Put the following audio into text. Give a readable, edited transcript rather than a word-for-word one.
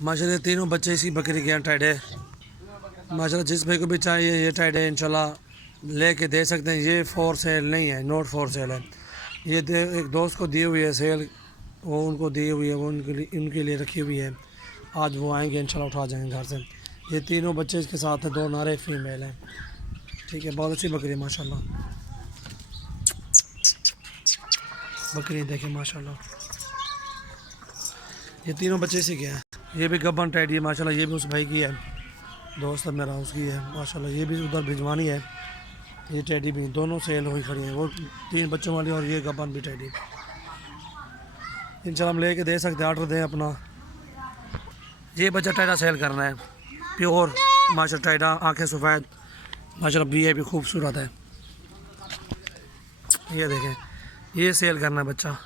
माशाल्लाह तीनों बच्चे इसी बकरी के यहाँ टाइड है। माशाल्लाह जिस भाई को भी चाहिए ये टाइड है इंशाल्लाह लेके दे सकते हैं। ये फॉर सेल नहीं है, नॉट फॉर सेल है। ये एक दोस्त को दी हुई है सेल, वो उनको दी हुई है, वो उनके लिए रखी हुई है। आज वो आएंगे इंशाल्लाह उठा जाएंगे घर से। ये तीनों बच्चे इसके साथ हैं, 2 नारे फीमेल हैं। ठीक है, बहुत अच्छी बकरी है माशाल्लाह। बकरी देखें माशाल्लाह, ये तीनों बच्चे इसी के हैं। ये भी गब्बन टाइड है माशाल्लाह, ये भी उस भाई की है, दोस्त है मेरा उसकी है माशाल्लाह। ये भी उधर भिजवानी है। ये टेडी भी दोनों सेल हुई खड़ी हैं, वो 3 बच्चों वाली और ये गब्बन भी टेडी। इंशाल्लाह हम लेके दे सकते हैं, ऑर्डर दें अपना। ये बच्चा टाइडा सेल करना है, प्योर माशाल्लाह टाइडा, आंखें सफ़ेद माशाल्लाह, भी खूबसूरत है। ये देखें, ये सेल करना है बच्चा।